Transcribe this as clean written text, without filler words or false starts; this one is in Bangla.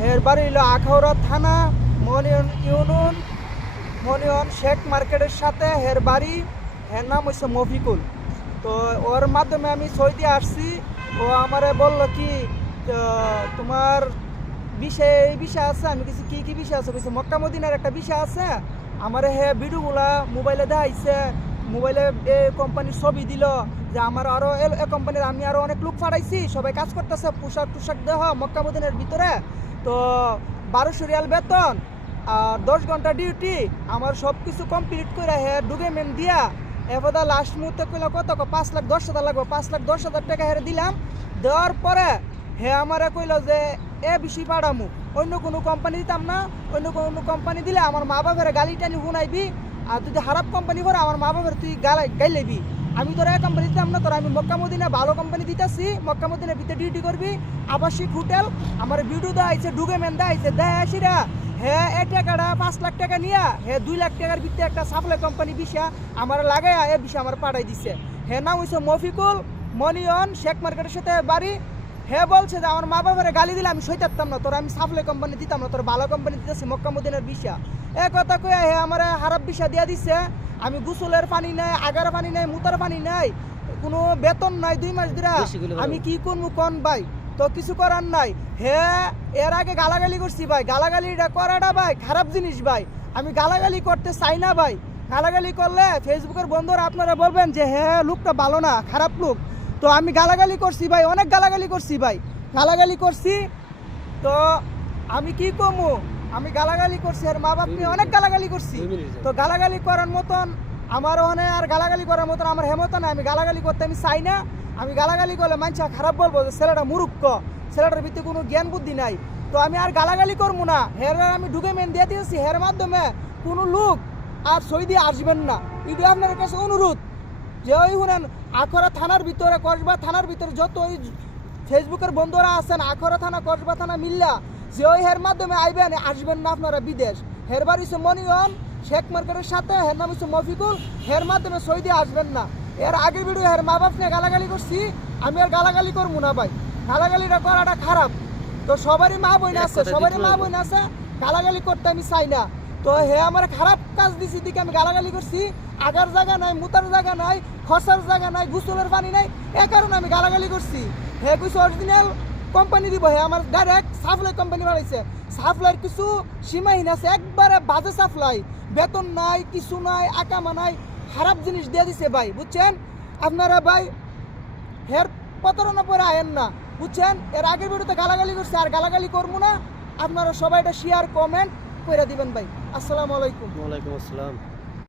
হের বাড়ি হইল আখাউড়া থানা মনিয়ন ইউনিয়ন মনিয়ন শেখ মার্কেটের সাথে হের বাড়ি। হের নাম হচ্ছে মফিকুল। তো ওর মাধ্যমে আমি সৌদি আসছি। ও আমারে বললো কি তোমার বিষয় এই বিষয় আছে। আমি কিছু কি বিষয় আছে, কিছু মক্কা মদিনার একটা বিষয় আছে। আমার হে ভিডিওগুলা মোবাইলে দেখাইছে, মোবাইলে এ কোম্পানির ছবি দিল যে আমার আরো এ কোম্পানির আমি আরো অনেক লোক ফাটাইছি, সবাই কাজ করতেছে, পোশাক টুশাক দেহ মক্কা মদিনার ভিতরে। তো 1200 রিয়াল বেতন আর 10 ঘন্টা ডিউটি, আমার সব কিছু কমপ্লিট করে হে ডকুমেন্ট দিয়া এবার লাস্ট মুহূর্তে কইলা কত 5,10,000 লাগবে। 5,10,000 টাকা হেরে দিলাম। দেওয়ার পরে হে আমারে কইলো যে এ বেশি পাড়ামু, অন্য কোনো কোম্পানি দিতাম না। অন্য কোনো কোম্পানি দিলে আমার মা বাপের গালি টানি শুনাইবি, আর যদি খারাপ কোম্পানি করে আমার মা বাপের তুই গাইলেবি। আমি তোরা এক কোম্পানি দিতাম না, তোরা আমি মক্কা মদিনা ভালো কোম্পানি দিতেছি, মক্কা মদিনার ভিতরে ডিউটি করবি, আবাসিক হোটেল। আমার ভিডিও দেওয়া হয়েছে, ডকুমেন্ট দেওয়া হয়েছে, দেয় আসিরা হে এ টাকাটা 5 লাখ টাকা নিয়া হে 2 লাখ টাকার ভিতরে একটা সাপ্লাই কোম্পানি বিষা আমার লাগাইয়া এ বিষা আমার পাঠাই দিছে। হে নাম হয়েছে মফিকুল, মনিয়ন শেখ মার্কেটের সাথে বাড়ি। হে বলছে যে আমার মা বাবার গালি দিলে আমি সইতাম না, তোরা আমি সাপ্লাই কোম্পানি দিতাম না, তোর ভালো কোম্পানি দিতেছি মক্কা মদিনার বিষা। এ কথা কয়ে হে আমার খারাপ বিষা দিয়া দিছে। আমি গোসলের পানি নাই, আগার পানি নাই, মুতার পানি নাই, কোনো বেতন নাই 2 মাস ধরে। আমি কি করবো কোন ভাই? তো কিছু করার নাই। হে এর আগে গালাগালি করছি ভাই, গালাগালিটা করাটা ভাই খারাপ জিনিস ভাই। আমি গালাগালি করতে চাই না ভাই। গালাগালি করলে ফেসবুকের বন্ধুরা আপনারা বলবেন যে হ্যাঁ লোকটা ভালো না, খারাপ লোক। তো আমি গালাগালি করছি ভাই, অনেক গালাগালি করছি ভাই, গালাগালি করছি। তো আমি কি কমু, আমি গালাগালি করছি আর মা বাপ নিয়ে অনেক গালাগালি করছি। তো গালাগালি করার মতন আমার ওখানে আর গালাগালি করার মতন আমার হেমত না। আমি গালাগালি করতে আমি চাই না। আমি গালাগালি করলে মানুষ খারাপ বলবো যে ছেলেটা মূর্খ, ছেলেটার ভিতরে কোনো জ্ঞান বুদ্ধি নাই। তো আমি আর গালাগালি করবো না। হের আমি ডকুমেন্ট দিয়ে দিয়েছি, হের মাধ্যমে কোনো লোক আর সৌদি আসবেন না। এটা আপনার কাছে অনুরোধ যে ওই শুনেন আখড়া থানার ভিতরে, কসবা থানার ভিতরে যত ওই ফেসবুকের বন্ধুরা আছেন, আখড়া থানা কসবা থানা মিল্লা, যে ওই হের মাধ্যমে আইবেন, আসবেন না আপনারা বিদেশ। হের বাড়ি হচ্ছে মনিয়ন শেখ মার্কেটের সাথে, হের নাম হচ্ছে মফিকুল। হের মাধ্যমে সৌদি আসবেন না। এর আগে ভিডিও হের মা বাপ নিয়ে গালাগালি করছি, আমি আর গালাগালি করবো না ভাই। গালাগালিটা করাটা খারাপ। তো সবারই মা বোন আছে, সবারই মা বোন আছে, গালাগালি করতে আমি চাই না। তো হে আমার খারাপ কাজ দিছি দিকে আমি গালাগালি করছি। আগার জায়গা নাই, মুতার জায়গা নাই, খসার জায়গা নাই, গোসলের পানি নাই, এ কারণে আমি গালাগালি করছি। হে কিছু অরিজিনাল কোম্পানি দিব, হে আমার ডাইরেক্ট সাপ্লাই কোম্পানি বানাইছে। সাপ্লাইয়ের কিছু সীমাহীন আছে, একবারে বাজে সাপ্লাই, বেতন নাই, কিছু নাই, আকামা নাই, খারাপ জিনিস দিয়ে দিছে ভাই, বুঝছেন আপনারা ভাই। হের প্রতারণা পরে আয়েন না, বুঝছেন। এর আগের ভিডিওতে গালাগালি করছে, আর গালাগালি করবো না। আপনারা সবাই এটা শেয়ার কমেন্ট করে দিবেন ভাই। আসসালামু আলাইকুম। ওয়ালাইকুম আসসালাম।